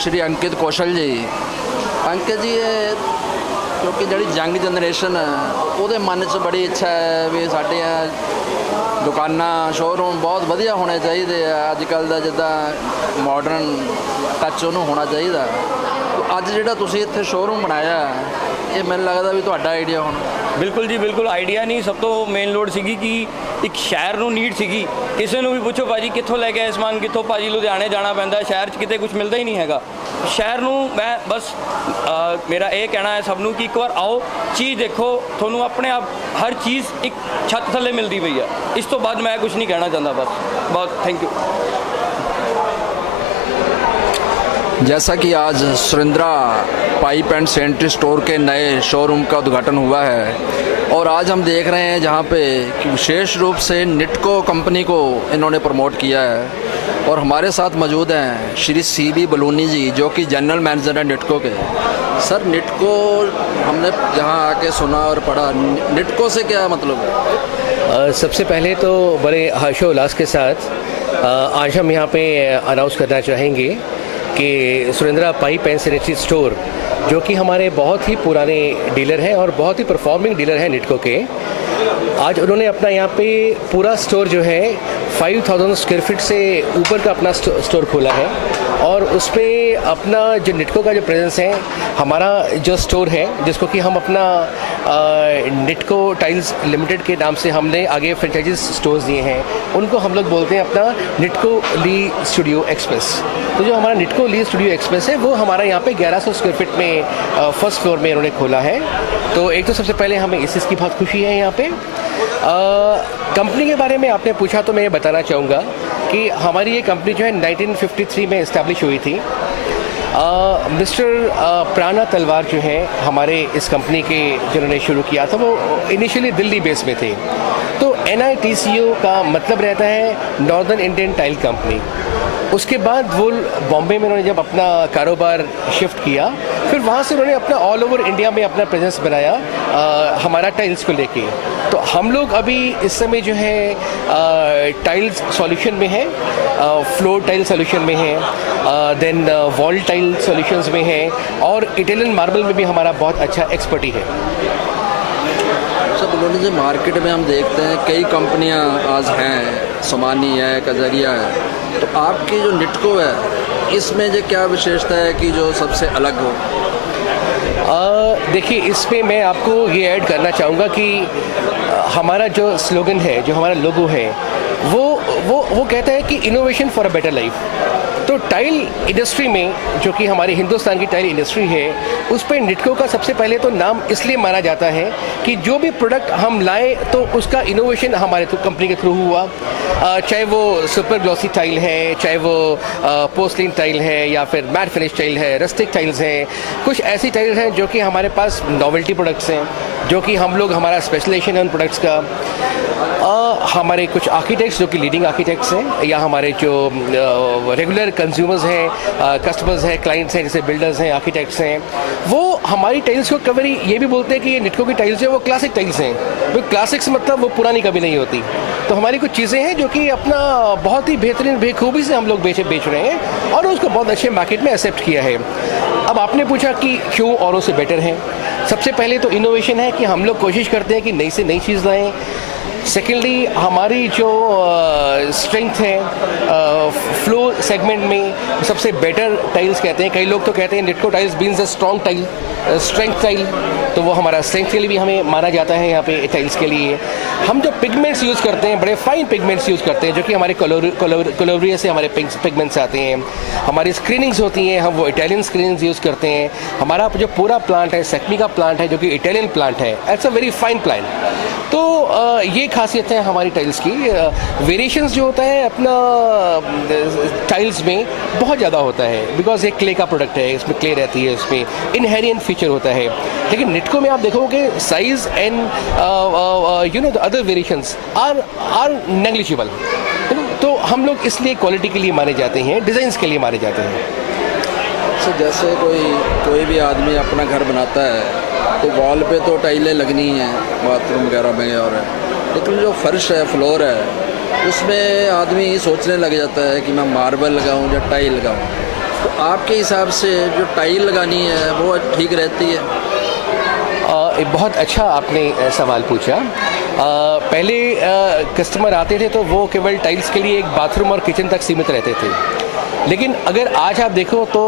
श्री अंकित कौशल जी। अंकित जी क्योंकि जी young generation ਉਹਦੇ मन च बड़ी इच्छा है भी साढ़े दुकाना शोरूम बहुत वधिया होने चाहिए। अजकल का जिदा मॉडर्न टच उन्होंने होना चाहिए। तो अज जो तुसी इत्थे शोरूम बनाया ये मैंने लगता भी तुहाडा आइडिया होना। बिल्कुल जी बिल्कुल आइडिया नहीं, सब तो मेन लोड सी कि एक शहर नूं नीड सी। किसी भी पूछो भाजी कितों लैके आए समान, कितों भाजी लुधियाने जाना पैंदा, शहर किते कुछ मिलता ही नहीं हैगा। शहर नूं मैं बस मेरा ये कहना है सबनों कि एक बार आओ, चीज़ देखो, थोनों अपने आप हर चीज़ एक छत थले मिलती पई है। इस तो बाद मैं कुछ नहीं कहना चाहता। बस बहुत थैंक यू। जैसा कि आज Surendra pipe and sanitary store के नए शोरूम का उद्घाटन हुआ है और आज हम देख रहे हैं जहां पे कि विशेष रूप से निटको कंपनी को इन्होंने प्रमोट किया है। और हमारे साथ मौजूद हैं श्री CB बलूनी जी जो कि जनरल मैनेजर हैं निटको के। सर निटको हमने यहाँ आके सुना और पढ़ा, निटको से क्या मतलब है? सबसे पहले तो बड़े हर्षोल्लास के साथ आज हम यहाँ पे अनाउंस करना चाहेंगे कि Surendra pipe and sanitary store जो कि हमारे बहुत ही पुराने डीलर हैं और बहुत ही परफॉर्मिंग डीलर हैं निटको के, आज उन्होंने अपना यहाँ पे पूरा स्टोर जो है 5000 स्क्वायर फीट से ऊपर का अपना स्टोर खोला है। और उसमें अपना जो निटको का जो प्रेजेंस है, हमारा जो स्टोर है जिसको कि हम अपना निटको टाइल्स लिमिटेड के नाम से हमने आगे फ्रेंचाइजी स्टोर्स दिए हैं, उनको हम लोग बोलते हैं अपना निटको ली स्टूडियो एक्सप्रेस। तो जो हमारा निटको ली स्टूडियो एक्सप्रेस है वो हमारा यहाँ पे 1100 स्क्वायर फीट में फर्स्ट फ्लोर में उन्होंने खोला है। तो एक तो सबसे पहले हमें इस चीज़ की बहुत खुशी है। यहाँ पे कंपनी के बारे में आपने पूछा तो मैं ये बताना चाहूँगा कि हमारी ये कंपनी जो है 1953 में इस्टेब्लिश हुई थी। मिस्टर प्राणा तलवार जो है हमारे इस कंपनी के जिन्होंने शुरू किया था वो इनिशियली दिल्ली बेस में थे। तो NITCO का मतलब रहता है नॉर्दर्न इंडियन टाइल कंपनी। उसके बाद वो बॉम्बे में उन्होंने जब अपना कारोबार शिफ्ट किया, फिर वहाँ से उन्होंने अपना ऑल ओवर इंडिया में अपना प्रेजेंस बनाया हमारा टाइल्स को लेके। तो हम लोग अभी इस समय जो है टाइल्स सॉल्यूशन में है, फ्लोर टाइल सॉल्यूशन में है, देन वॉल टाइल सॉल्यूशंस में है और इटालियन मार्बल में भी हमारा बहुत अच्छा एक्सपर्टी है। सर बलूनी जी मार्केट में हम देखते हैं कई कंपनियां आज हैं, सोमानी है, कजरिया है, तो आपकी जो निटको है इसमें जो क्या विशेषता है कि जो सबसे अलग हो? देखिए इसमें मैं आपको ये ऐड करना चाहूँगा कि हमारा जो स्लोगन है, जो हमारा लोगो है, वो कहता है कि innovation for a better life. तो टाइल इंडस्ट्री में जो कि हमारी हिंदुस्तान की टाइल इंडस्ट्री है उस पर निटको का सबसे पहले तो नाम इसलिए माना जाता है कि जो भी प्रोडक्ट हम लाए तो उसका इनोवेशन हमारे कंपनी के थ्रू हुआ। चाहे वो सुपर ग्लॉसी टाइल है, चाहे वो पोर्सलिन टाइल है या फिर मैट फिनिश टाइल है, रस्टिक टाइल्स हैं, कुछ ऐसी टाइल्स हैं जो कि हमारे पास नॉवेल्टी प्रोडक्ट्स हैं जो कि हम लोग हमारा स्पेशलाइजेशन है उन प्रोडक्ट्स का। हमारे कुछ आर्किटेक्ट्स जो कि लीडिंग आर्किटेक्ट्स हैं या हमारे जो रेगुलर कंज्यूमर्स हैं, कस्टमर्स हैं, क्लाइंट्स हैं, जैसे बिल्डर्स हैं, आर्किटेक्ट्स हैं, वो हमारी टाइल्स को कभी ये भी बोलते हैं कि ये निटको की टाइल्स है वो क्लासिक टाइल्स हैं। वो क्लासिक्स मतलब वो पुरानी कभी नहीं होती। तो हमारी कुछ चीज़ें हैं जो कि अपना बहुत ही बेहतरीन बेखूबी से हम लोग बेच रहे हैं और उसको बहुत अच्छे मार्केट में एक्सेप्ट किया है। अब आपने पूछा कि क्यों औरों से बेटर है। सबसे पहले तो इनोवेशन है कि हम लोग कोशिश करते हैं कि नई से नई चीज़ लाएँ। सेकेंडली हमारी जो स्ट्रेंथ है फ्लो सेगमेंट में सबसे बेटर टाइल्स कहते हैं। कई लोग तो कहते हैं Nitco tiles beans a strong tile, strength tile, तो वो हमारा स्ट्रेंथ के लिए भी हमें माना जाता है। यहाँ पे टाइल्स के लिए हम जो पिगमेंट्स यूज़ करते हैं, बड़े फाइन पिगमेंट्स यूज़ करते हैं जो कि हमारे कोलोरिया से हमारे पिगमेंट्स आते हैं। हमारी स्क्रीनिंग्स होती हैं, हम वो इटालियन स्क्रीनिंग्स यूज़ करते हैं। हमारा जो पूरा प्लांट है सेक्मी का प्लांट है जो कि इटालियन प्लांट है, it's a very fine plant. तो ये खासियत है हमारी टाइल्स की। वेरिएशंस जो होता है अपना टाइल्स में बहुत ज़्यादा होता है बिकॉज एक क्ले का प्रोडक्ट है, इसमें क्ले रहती है, इसमें इनहेरिएंट फीचर होता है। लेकिन निटको में आप देखोगे size and you know the other variations are negligible. तो हम लोग इसलिए क्वालिटी के लिए माने जाते हैं, डिज़ाइंस के लिए माने जाते हैं। सो जैसे कोई भी आदमी अपना घर बनाता है तो वॉल पे तो टाइलें लगनी हैं बाथरूम वगैरह में, और लेकिन जो फर्श है, फ्लोर है, उसमें आदमी सोचने लग जाता है कि मैं मार्बल लगाऊं या टाइल लगाऊं। तो आपके हिसाब से जो टाइल लगानी है वो ठीक रहती है? एक बहुत अच्छा आपने सवाल पूछा। पहले कस्टमर आते थे तो वो केवल टाइल्स के लिए एक बाथरूम और किचन तक सीमित रहते थे, लेकिन अगर आज आप देखो तो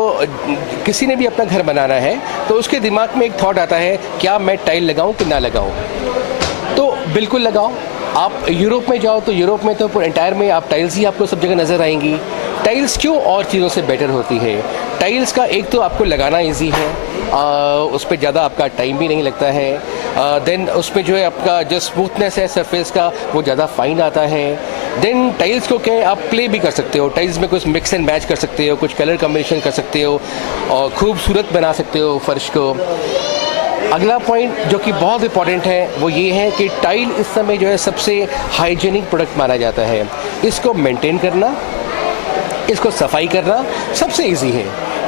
किसी ने भी अपना घर बनाना है तो उसके दिमाग में एक थॉट आता है, क्या मैं टाइल लगाऊं कि ना लगाऊं? तो बिल्कुल लगाओ। आप यूरोप में जाओ तो यूरोप में तो एंटायर में आप टाइल्स ही आपको सब जगह नज़र आएंगी। टाइल्स क्यों और चीज़ों से बेटर होती है? टाइल्स का एक तो आपको लगाना इजी है, उस पर ज़्यादा आपका टाइम भी नहीं लगता है। देन उसमें जो है आपका जो स्मूथनेस है सरफेस का वो ज़्यादा फाइन आता है। देन टाइल्स को क्या है, आप प्ले भी कर सकते हो, टाइल्स में कुछ मिक्स एंड मैच कर सकते हो, कुछ कलर कॉम्बिनेशन कर सकते हो और खूबसूरत बना सकते हो फर्श को। अगला पॉइंट जो कि बहुत इंपॉर्टेंट है वो ये है कि टाइल इस समय जो है सबसे हाइजीनिक प्रोडक्ट माना जाता है। इसको मेंटेन करना, इसको सफाई करना सबसे इजी है।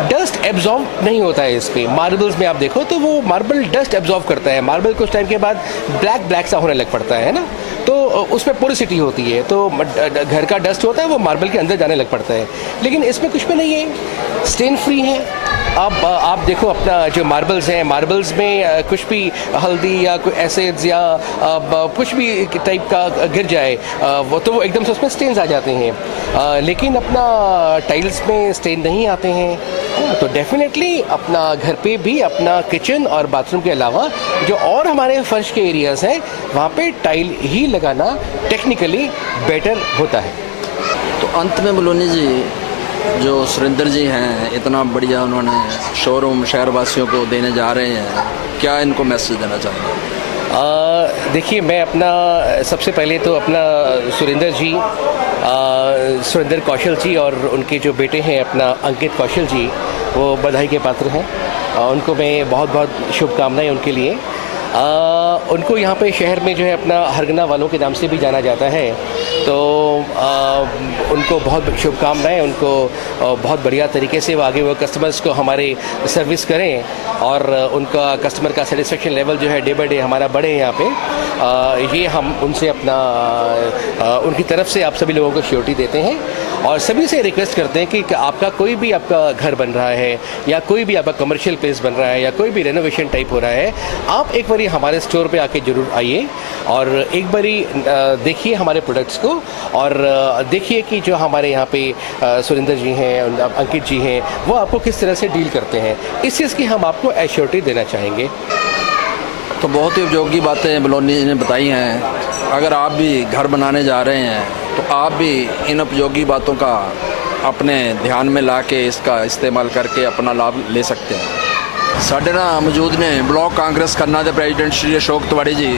डस्ट एब्जॉर्ब नहीं होता है इस पर। मार्बल्स में आप देखो तो वो मार्बल डस्ट एब्जॉर्ब करता है, मार्बल कुछ टाइम के बाद ब्लैक सा होने लग पड़ता है ना, तो उसमें पोरोसिटी होती है, तो घर का डस्ट होता है वो मार्बल के अंदर जाने लग पड़ता है। लेकिन इसमें कुछ भी नहीं है, स्टेन फ्री है। आप देखो अपना जो मार्बल्स हैं, मार्बल्स में कुछ भी हल्दी या कोई एसिड्स या कुछ भी टाइप का गिर जाए वो तो एकदम से उसमें स्टेन्स आ जाते हैं, लेकिन अपना टाइल्स में स्टेन नहीं आते हैं। तो डेफिनेटली अपना घर पे भी अपना किचन और बाथरूम के अलावा जो और हमारे फर्श के एरियाज़ हैं वहाँ पे टाइल ही लगाना टेक्निकली बेटर होता है। तो अंत में बलोनी जी, जो सुरेंद्र जी हैं इतना बढ़िया उन्होंने शोरूम शहरवासियों को देने जा रहे हैं, क्या इनको मैसेज देना चाहेंगे? देखिए, मैं अपना सबसे पहले तो अपना सुरेंद्र जी, सुरेंद्र कौशल जी और उनके जो बेटे हैं अपना अंकित कौशल जी, वो बधाई के पात्र हैं। उनको मैं बहुत बहुत शुभकामनाएं उनके लिए। उनको यहाँ पे शहर में जो है अपना हरगना वालों के नाम से भी जाना जाता है, तो उनको बहुत शुभकामनाएं। उनको बहुत बढ़िया तरीके से वो आगे वो कस्टमर्स को हमारे सर्विस करें और उनका कस्टमर का सेटिस्फेक्शन लेवल जो है डे बाय डे हमारा बढ़े यहाँ पे। ये हम उनसे अपना उनकी तरफ से आप सभी लोगों को श्योरिटी देते हैं और सभी से रिक्वेस्ट करते हैं कि आपका कोई भी आपका घर बन रहा है या कोई भी आपका कमर्शियल प्लेस बन रहा है या कोई भी रेनोवेशन टाइप हो रहा है, आप एक बारी हमारे स्टोर पे आके ज़रूर आइए और एक बारी देखिए हमारे प्रोडक्ट्स को और देखिए कि जो हमारे यहाँ पे सुरेंद्र जी हैं, अंकित जी हैं, वो आपको किस तरह से डील करते हैं। इस चीज़ की हम आपको एश्योरिटी देना चाहेंगे। तो बहुत ही उपयोगी बातें बलोनी जी ने बताई हैं। अगर आप भी घर बनाने जा रहे हैं तो आप भी इन उपयोगी बातों का अपने ध्यान में ला के इसका इस्तेमाल करके अपना लाभ ले सकते हैं। साढ़े ना मौजूद ने ब्लॉक कांग्रेस खन्ना के प्रेजिडेंट श्री अशोक तिवाड़ी जी।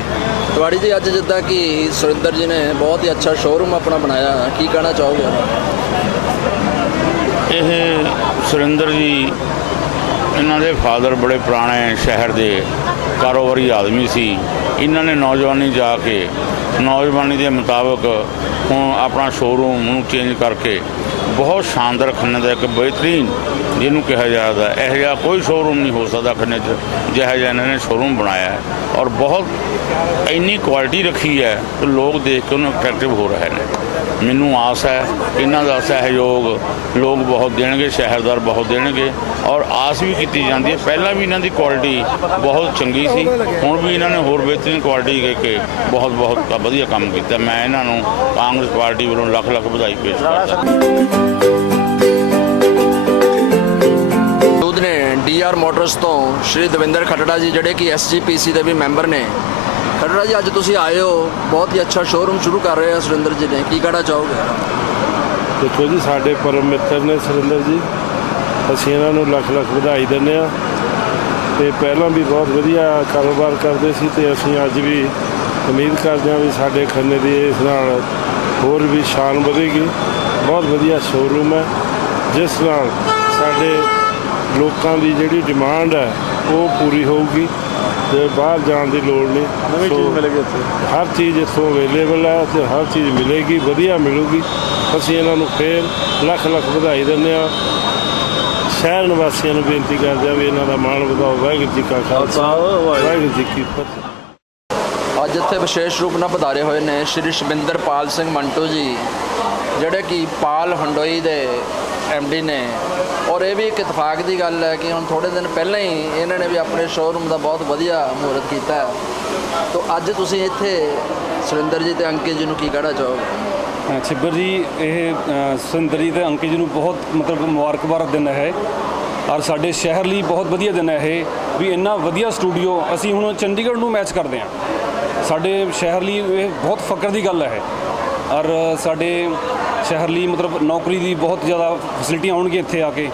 तिवाड़ी जी, अज जिद्दां कि सुरेंद्र जी ने बहुत ही अच्छा शोरूम अपना बनाया, की कहना चाहोगे? ਇਹ ਸੁਰਿੰਦਰ ਜੀ, ਇਹਨਾਂ ਦੇ ਫਾਦਰ ਬੜੇ ਪੁਰਾਣੇ ਸ਼ਹਿਰ ਦੇ ਕਾਰੋਬਾਰੀ ਆਦਮੀ ਸੀ। ਇਹਨਾਂ ਨੇ ਨੌਜਵਾਨੀ ਜਾ ਕੇ ਨੌਜਵਾਨੀ ਦੇ ਮੁਤਾਬਕ ਹੁਣ ਆਪਣਾ ਸ਼ੋਰੂਮ ਨੂੰ ਚੇਂਜ ਕਰਕੇ ਬਹੁਤ ਸ਼ਾਨਦਾਰ ਖੰਨੇ ਦਾ ਇੱਕ ਬਿਹਤਰੀਨ ਜਿਹਨੂੰ ਕਿਹਾ ਜਾਂਦਾ ਇਹੋ ਜਿਹਾ ਕੋਈ ਸ਼ੋਰੂਮ ਨਹੀਂ ਹੋ ਸਕਦਾ ਖੰਨੇ 'ਚ ਜਿਹੋ ਜਿਹਾ ਇਹਨਾਂ ਨੇ ਸ਼ੋਰੂਮ ਬਣਾਇਆ ਹੈ ਔਰ ਬਹੁਤ ਇੰਨੀ ਕੁਆਲਿਟੀ ਰੱਖੀ ਹੈ ਕਿ ਲੋਕ ਦੇਖ ਕੇ ਉਹਨੂੰ ਅਟਰੈਕਟਿਵ ਹੋ ਰਹੇ ਨੇ। ਮੈਨੂੰ ਆਸ ਹੈ ਇਹਨਾਂ ਦਾ ਸਹਿਯੋਗ ਲੋਕ ਬਹੁਤ ਦੇਣਗੇ, ਸ਼ਹਿਰਦਾਰ ਬਹੁਤ ਦੇਣਗੇ ਔਰ ਆਸ ਵੀ ਕੀਤੀ ਜਾਂਦੀ ਹੈ। ਪਹਿਲਾਂ ਵੀ ਇਹਨਾਂ ਦੀ ਕੁਆਲਿਟੀ ਬਹੁਤ ਚੰਗੀ ਸੀ, ਹੁਣ ਵੀ ਇਹਨਾਂ ਨੇ ਹੋਰ ਬਿਹਤਰੀਨ ਕੁਆਲਿਟੀ ਦੇ ਕੇ ਬਹੁਤ ਬਹੁਤ ਵਧੀਆ ਕੰਮ ਕੀਤਾ। ਮੈਂ ਇਹਨਾਂ ਨੂੰ ਕਾਂਗਰਸ ਪਾਰਟੀ ਵੱਲੋਂ ਲੱਖ ਲੱਖ ਵਧਾਈ ਪੇਸ਼ ਕਰਦਾ। ਨੇ ਡੀਆਰ ਮੋਟਰਸ ਤੋਂ ਸ਼੍ਰੀ ਦਵਿੰਦਰ ਖੱਟੜਾ ਜੀ, ਜਿਹੜੇ ਕਿ ਐਸਜੀਪੀਸੀ ਦੇ ਵੀ ਮੈਂਬਰ ਨੇ। ਖੱਟੜਾ ਜੀ, ਅੱਜ ਤੁਸੀਂ ਆਏ ਹੋ, ਬਹੁਤ ਹੀ ਅੱਛਾ ਸ਼ੋਰੂਮ ਸ਼ੁਰੂ ਕਰ ਰਹੇ ਆ ਸੁਰਿੰਦਰ ਜੀ ਨੇ, ਕੀ ਕਹਿਣਾ ਚਾਹੋਗੇ? ਦੇਖੋ ਜੀ, ਸਾਡੇ ਪਰਮ ਮਿੱਤਰ ਨੇ ਸੁਰਿੰਦਰ ਜੀ, ਅਸੀਂ ਇਹਨਾਂ ਨੂੰ ਲੱਖ ਲੱਖ ਵਧਾਈ ਦਿੰਦੇ ਹਾਂ। ਤੇ ਪਹਿਲਾਂ ਵੀ ਬਹੁਤ ਵਧੀਆ ਕਾਰੋਬਾਰ ਕਰਦੇ ਸੀ ਤੇ ਅਸੀਂ ਅੱਜ ਵੀ ਉਮੀਦ ਕਰਦੇ ਹਾਂ ਵੀ ਸਾਡੇ ਖੰਨੇ ਦੀ ਇਸ ਨਾਲ ਹੋਰ ਵੀ ਸ਼ਾਨ ਵਧੇਗੀ। ਬਹੁਤ ਵਧੀਆ ਸ਼ੋਰੂਮ ਹੈ ਜਿਸ ਨਾਲ ਸਾਡੇ ਲੋਕਾਂ ਦੀ ਜਿਹੜੀ ਡਿਮਾਂਡ ਹੈ ਉਹ ਪੂਰੀ ਹੋਊਗੀ ਤੇ ਬਾਹਰ ਜਾਣ ਦੀ ਲੋੜ ਨਹੀਂ। ਨਵੀਂ ਚੀਜ਼ ਮਿਲੇਗੀ ਇੱਥੇ, ਹਰ ਚੀਜ਼ ਇੱਥੋਂ ਅਵੇਲੇਬਲ ਹੈ ਤੇ ਹਰ ਚੀਜ਼ ਮਿਲੇਗੀ, ਵਧੀਆ ਮਿਲੂਗੀ। ਅਸੀਂ ਇਹਨਾਂ ਨੂੰ ਫੇਰ ਲੱਖ ਲੱਖ ਵਧਾਈ ਦਿੰਦੇ ਹਾਂ। ਸ਼ਹਿਰ ਨਿਵਾਸੀਆਂ ਨੂੰ ਬੇਨਤੀ ਕਰਦੇ ਹਾਂ ਵੀ ਇਹਨਾਂ ਦਾ ਮਾਣ ਵਧਾਓ। ਵਾਹਿਗੁਰੂ ਜੀ ਕਾ ਖਾਲਸਾ, ਵਾਹਿਗੁਰੂ ਜੀ ਕੀ ਫਤਿਹ। ਅੱਜ ਇੱਥੇ ਵਿਸ਼ੇਸ਼ ਰੂਪ ਨਾਲ ਪਧਾਰੇ ਹੋਏ ਨੇ ਸ਼੍ਰੀ ਸ਼ਵਿੰਦਰਪਾਲ ਸਿੰਘ ਮੰਟੂ ਜੀ, ਜਿਹੜੇ ਕਿ ਪਾਲ ਹੰਡੋਈ ਦੇ MD ਨੇ, ਔਰ ਇਹ ਵੀ ਇੱਕ ਇਤਫਾਕ ਦੀ ਗੱਲ ਹੈ ਕਿ ਹੁਣ ਥੋੜੇ ਦਿਨ ਪਹਿਲਾਂ ਹੀ ਇਹਨਾਂ ਨੇ ਵੀ ਆਪਣੇ ਸ਼ੋਰੂਮ ਦਾ ਬਹੁਤ ਵਧੀਆ ਮਹੂਰਤ ਕੀਤਾ ਹੈ। ਤੋ ਅੱਜ ਤੁਸੀਂ ਇੱਥੇ ਸੁਰਿੰਦਰ ਜੀ ਤੇ ਅੰਕਿਤ ਜੀ ਨੂੰ ਕੀ ਕਹਿਣਾ ਚਾਹੋਗੇ? ਛਿੱਬਰ ਜੀ, ਇਹ ਸੁਰਿੰਦਰ ਜੀ ਤੇ ਅੰਕਿਤ ਜੀ ਨੂੰ ਬਹੁਤ ਮਤਲਬ ਮੁਬਾਰਕਬਾਦ ਦਿਨ ਹੈ ਔਰ ਸਾਡੇ ਸ਼ਹਿਰ ਲਈ ਬਹੁਤ ਵਧੀਆ ਦਿਨ ਹੈ ਇਹ ਵੀ ਇੰਨਾ ਵਧੀਆ ਸਟੂਡੀਓ ਅਸੀਂ ਹੁਣ ਚੰਡੀਗੜ੍ਹ ਨੂੰ ਮੈਚ ਕਰਦੇ ਹਾਂ। ਸਾਡੇ ਸ਼ਹਿਰ ਲਈ ਇਹ ਬਹੁਤ ਫਖਰ ਦੀ ਗੱਲ ਹੈ ਔਰ ਸਾਡੇ ਸ਼ਹਿਰ ਲਈ ਮਤਲਬ ਨੌਕਰੀ ਦੀ ਬਹੁਤ ਜ਼ਿਆਦਾ ਫੈਸਿਲਿਟੀਆਂ ਹੋਣਗੀਆਂ ਇੱਥੇ ਆ ਕੇ।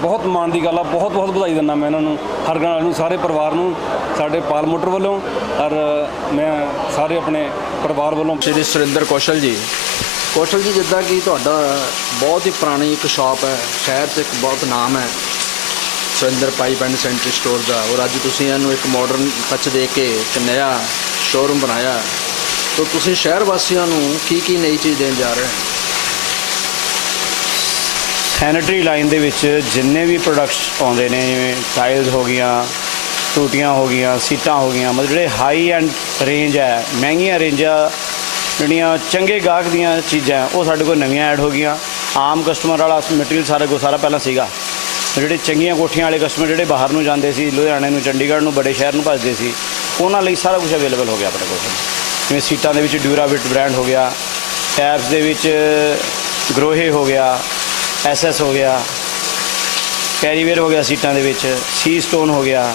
ਬਹੁਤ ਮਾਣ ਦੀ ਗੱਲ ਆ, ਬਹੁਤ ਬਹੁਤ ਵਧਾਈ ਦਿੰਦਾ ਮੈਂ ਇਹਨਾਂ ਨੂੰ, ਹਰਗਾਂ ਨੂੰ, ਸਾਰੇ ਪਰਿਵਾਰ ਨੂੰ, ਸਾਡੇ ਪਾਲ ਮੋਟਰ ਵੱਲੋਂ ਔਰ ਮੈਂ ਸਾਰੇ ਆਪਣੇ ਪਰਿਵਾਰ ਵੱਲੋਂ। ਸ਼੍ਰੀ ਸੁਰਿੰਦਰ ਕੌਸ਼ਲ ਜੀ, ਕੌਸ਼ਲ ਜੀ ਜਿੱਦਾਂ ਕਿ ਤੁਹਾਡਾ ਬਹੁਤ ਹੀ ਪੁਰਾਣੀ ਇੱਕ ਸ਼ਾਪ ਹੈ, ਸ਼ਹਿਰ 'ਚ ਇੱਕ ਬਹੁਤ ਨਾਮ ਹੈ Surinder pipe and sanitary store ਦਾ, ਔਰ ਅੱਜ ਤੁਸੀਂ ਇਹਨੂੰ ਇੱਕ ਮਾਡਰਨ ਟੱਚ ਦੇ ਕੇ ਇੱਕ ਨया ਸ਼ੋਰੂਮ ਬਣਾਇਆ। ਤਾਂ ਤੁਸੀਂ ਸ਼ਹਿਰ ਵਾਸੀਆਂ ਨੂੰ ਕੀ ਨਈ ਚੀਜ਼ ਦੇਣ ਜਾ ਰਹੇ ਹੋ? ਸੈਨੇਟਰੀ ਲਾਈਨ ਦੇ ਵਿੱਚ ਜਿੰਨੇ ਵੀ ਪ੍ਰੋਡਕਟਸ ਆਉਂਦੇ ਨੇ, ਜਿਵੇਂ ਟਾਈਲਸ ਹੋ ਗਈਆਂ, ਟੂਟੀਆਂ ਹੋ ਗਈਆਂ, ਸੀਟਾਂ ਹੋ ਗਈਆਂ, ਮਤਲਬ ਜਿਹੜੇ ਹਾਈ ਐਂਡ ਰੇਂਜ ਹੈ, ਮਹਿੰਗੀਆਂ ਰੇਂਜਾਂ ਜਿਹੜੀਆਂ ਚੰਗੇ ਗਾਹਕ ਦੀਆਂ ਚੀਜ਼ਾਂ ਉਹ ਸਾਡੇ ਕੋਲ ਨਵੀਆਂ ਐਡ ਹੋ ਗਈਆਂ। ਆਮ ਕਸਟਮਰ ਵਾਲਾ ਮਟੀਰੀਅਲ ਸਾਰਾ ਪਹਿਲਾਂ ਸੀਗਾ। ਜਿਹੜੇ ਚੰਗੀਆਂ ਕੋਠੀਆਂ ਵਾਲੇ ਕਸਟਮਰ ਜਿਹੜੇ ਬਾਹਰ ਨੂੰ ਜਾਂਦੇ ਸੀ, ਲੁਧਿਆਣੇ ਨੂੰ, ਚੰਡੀਗੜ੍ਹ ਨੂੰ, ਬੜੇ ਸ਼ਹਿਰ ਨੂੰ ਭੱਜਦੇ ਸੀ, ਉਹਨਾਂ ਲਈ ਸਾਰਾ ਕੁਝ ਅਵੇਲੇਬਲ ਹੋ ਗਿਆ ਆਪਣੇ ਕੋਲ। ਜਿਵੇਂ ਸੀਟਾਂ ਦੇ ਵਿੱਚ ਡਿਊਰਾਬਿਟ ਬ੍ਰਾਂਡ ਹੋ ਗਿਆ, ਟੈਪਸ ਦੇ ਵਿੱਚ ਗਰੋਹੇ ਹੋ ਗਿਆ, SS ਹੋ ਗਿਆ, ਕੈਰੀਵੇਅਰ ਹੋ ਗਿਆ, ਸੀਟਾਂ ਦੇ ਵਿੱਚ ਸੀ ਸਟੋਨ ਹੋ ਗਿਆ,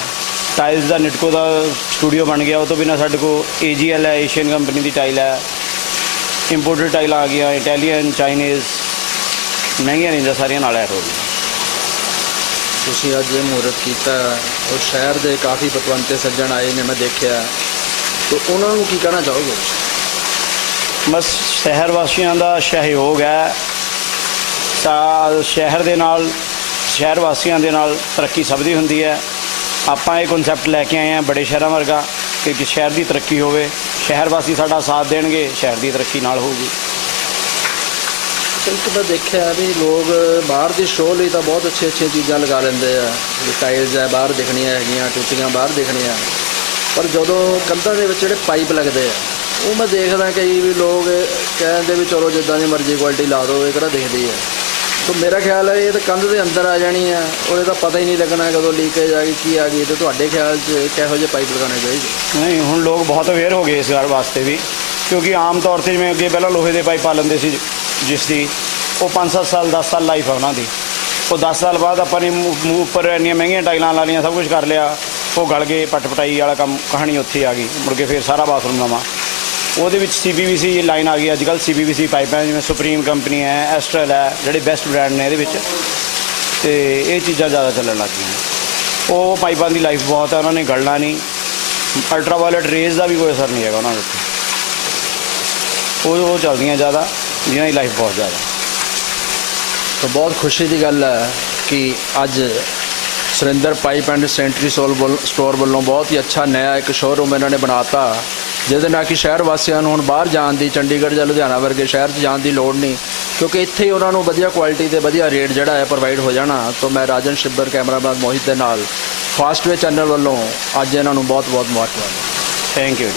ਟਾਈਲਸ ਦਾ ਨਿਟਕੋ ਦਾ ਸਟੂਡੀਓ ਬਣ ਗਿਆ। ਉਹ ਤੋਂ ਬਿਨਾਂ ਸਾਡੇ ਕੋਲ AGL ਹੈ, ਏਸ਼ੀਅਨ ਕੰਪਨੀ ਦੀ ਟਾਈਲ ਹੈ, ਇੰਪੋਰਟਡ ਟਾਈਲਾਂ ਆ ਗਈਆਂ, ਇਟਾਲੀਅਨ, ਚਾਈਨੀਜ਼, ਮਹਿੰਗੀਆਂ ਰੇਂਜਾਂ ਸਾਰੀਆਂ ਨਾਲ ਐਡ ਹੋ ਗਈਆਂ। ਤੁਸੀਂ ਅੱਜ ਇਹ ਮਹੂਰਤ ਕੀਤਾ ਔਰ ਸ਼ਹਿਰ ਦੇ ਕਾਫੀ ਪਤਵੰਤੇ ਸੱਜਣ ਆਏ ਨੇ, ਮੈਂ ਦੇਖਿਆ, ਤਾਂ ਉਹਨਾਂ ਨੂੰ ਕੀ ਕਹਿਣਾ ਚਾਹੋਗੇ? ਬਸ ਸ਼ਹਿਰ ਵਾਸੀਆਂ ਦਾ ਸਹਿਯੋਗ ਹੈ ਤਾਂ ਸ਼ਹਿਰ ਦੇ ਨਾਲ, ਸ਼ਹਿਰ ਵਾਸੀਆਂ ਦੇ ਨਾਲ ਤਰੱਕੀ ਸਭ ਦੀ ਹੁੰਦੀ ਹੈ। ਆਪਾਂ ਇਹ ਕਨਸੈਪਟ ਲੈ ਕੇ ਆਏ ਹਾਂ ਬੜੇ ਸ਼ਹਿਰਾਂ ਵਰਗਾ ਕਿ ਸ਼ਹਿਰ ਦੀ ਤਰੱਕੀ ਹੋਵੇ, ਸ਼ਹਿਰ ਵਾਸੀ ਸਾਡਾ ਸਾਥ ਦੇਣਗੇ, ਸ਼ਹਿਰ ਦੀ ਤਰੱਕੀ ਨਾਲ ਹੋਊਗੀ। ਇੱਕ ਮੈਂ ਦੇਖਿਆ ਵੀ ਲੋਕ ਬਾਹਰ ਦੀ ਸ਼ੋਅ ਲਈ ਤਾਂ ਬਹੁਤ ਅੱਛੀਆਂ ਚੀਜ਼ਾਂ ਲਗਾ ਲੈਂਦੇ ਆ, ਟਾਈਲਸ ਹੈ ਬਾਹਰ ਦਿਖਣੀਆਂ ਹੈਗੀਆਂ, ਟੂਟੀਆਂ ਬਾਹਰ ਦਿਖਣੀਆਂ, ਪਰ ਜਦੋਂ ਕੰਧਾਂ ਦੇ ਵਿੱਚ ਜਿਹੜੇ ਪਾਈਪ ਲੱਗਦੇ ਆ ਉਹ ਮੈਂ ਦੇਖਦਾ ਕਈ ਵੀ ਲੋਕ ਕਹਿੰਦੇ ਵੀ ਚਲੋ ਜਿੱਦਾਂ ਦੀ ਮਰਜ਼ੀ ਕੁਆਲਿਟੀ ਲਾ ਦਿਓ, ਇਹ ਕਿਹੜਾ ਦਿਖਦੀ ਹੈ। ਤਾਂ ਮੇਰਾ ਖਿਆਲ ਹੈ ਇਹ ਤਾਂ ਕੰਧ ਦੇ ਅੰਦਰ ਆ ਜਾਣੀ ਆ ਔਰ ਇਹਦਾ ਪਤਾ ਹੀ ਨਹੀਂ ਲੱਗਣਾ ਕਦੋਂ ਲੀਕੇਜ ਆ ਗਈ, ਕੀ ਆ ਗਈ। ਅਤੇ ਤੁਹਾਡੇ ਖਿਆਲ 'ਚ ਕਿਹੋ ਜਿਹੇ ਪਾਈਪ ਲਗਾਉਣੇ ਚਾਹੀਦੇ? ਨਹੀਂ, ਹੁਣ ਲੋਕ ਬਹੁਤ ਅਵੇਅਰ ਹੋ ਗਏ ਇਸ ਗੱਲ ਵਾਸਤੇ ਵੀ, ਕਿਉਂਕਿ ਆਮ ਤੌਰ 'ਤੇ ਜਿਵੇਂ ਅੱਗੇ ਪਹਿਲਾਂ ਲੋਹੇ ਦੇ ਪਾਈਪ ਪਾ ਲੈਂਦੇ ਸੀ, ਜਿਸ ਦੀ ਉਹ 5-7 ਸਾਲ 10 ਸਾਲ ਲਾਈਫ ਆ ਉਹਨਾਂ ਦੀ। ਉਹ 10 ਸਾਲ ਬਾਅਦ ਆਪਾਂ ਨੇ ਮੂੰਹ ਉੱਪਰ ਇੰਨੀਆਂ ਮਹਿੰਗੀਆਂ ਟਾਈਲਾਂ ਲਾ ਲਈਆਂ, ਸਭ ਕੁਝ ਕਰ ਲਿਆ, ਉਹ ਗਲ ਗਏ, ਪਟਾਈ ਵਾਲਾ ਕੰਮ, ਕਹਾਣੀ ਉੱਥੇ ਆ ਗਈ। ਮੁੜ ਕੇ ਫਿਰ ਸਾਰਾ ਬਾਥਰੂਮ ਨਵਾਂ। ਉਹਦੇ ਵਿੱਚ CPVC ਲਾਈਨ ਆ ਗਈ ਅੱਜ ਕੱਲ੍ਹ, CPVC ਪਾਈਪਾਂ ਜਿਵੇਂ ਸੁਪਰੀਮ ਕੰਪਨੀ ਹੈ, ਐਸਟਰਲ ਹੈ, ਜਿਹੜੇ ਬੈਸਟ ਬ੍ਰਾਂਡ ਨੇ ਇਹਦੇ ਵਿੱਚ, ਅਤੇ ਇਹ ਚੀਜ਼ਾਂ ਜ਼ਿਆਦਾ ਚੱਲਣ ਲੱਗ ਗਈਆਂ। ਉਹ ਪਾਈਪਾਂ ਦੀ ਲਾਈਫ ਬਹੁਤ ਹੈ, ਉਹਨਾਂ ਨੇ ਗਲਣਾ ਨਹੀਂ, ਅਲਟਰਾਵਾਇਲਟ ਰੇਜ਼ ਦਾ ਵੀ ਕੋਈ ਅਸਰ ਨਹੀਂ ਹੈਗਾ ਉਹਨਾਂ ਦੇ ਉੱਤੇ। ਉਹ ਚੱਲਦੀਆਂ ਜ਼ਿਆਦਾ, ਜਿਹਨਾਂ ਦੀ ਲਾਈਫ ਬਹੁਤ ਜ਼ਿਆਦਾ। ਤਾਂ ਬਹੁਤ ਖੁਸ਼ੀ ਦੀ ਗੱਲ ਹੈ ਕਿ ਅੱਜ Surinder pipe and sanitary store ਵੱਲੋਂ ਬਹੁਤ ਹੀ ਅੱਛਾ ਨया ਇੱਕ ਸ਼ੋਰੂਮ ਇਹਨਾਂ ਨੇ ਬਣਾਤਾ, ਜਿਹਦੇ ਨਾਲ ਕਿ ਸ਼ਹਿਰ ਵਾਸੀਆਂ ਨੂੰ ਹੁਣ ਬਾਹਰ ਜਾਣ ਦੀ, ਚੰਡੀਗੜ੍ਹ ਜਾਂ ਲੁਧਿਆਣਾ ਵਰਗੇ ਸ਼ਹਿਰ 'ਚ ਜਾਣ ਦੀ ਲੋੜ ਨਹੀਂ, ਕਿਉਂਕਿ ਇੱਥੇ ਹੀ ਉਹਨਾਂ ਨੂੰ ਵਧੀਆ ਕੁਆਲਿਟੀ ਤੇ ਵਧੀਆ ਰੇਟ ਜਿਹੜਾ ਹੈ ਪ੍ਰੋਵਾਈਡ ਹੋ ਜਾਣਾ। ਤਾਂ ਮੈਂ ਰਾਜਨ ਛਿੱਬਰ, ਕੈਮਰਾਮੈਨ ਮੋਹਿਤ ਦੇ ਨਾਲ ਫਾਸਟਵੇ ਚੈਨਲ ਵੱਲੋਂ ਅੱਜ ਇਹਨਾਂ ਨੂੰ ਬਹੁਤ ਬਹੁਤ ਮੁਬਾਰਕਬਾਦ। Thank you.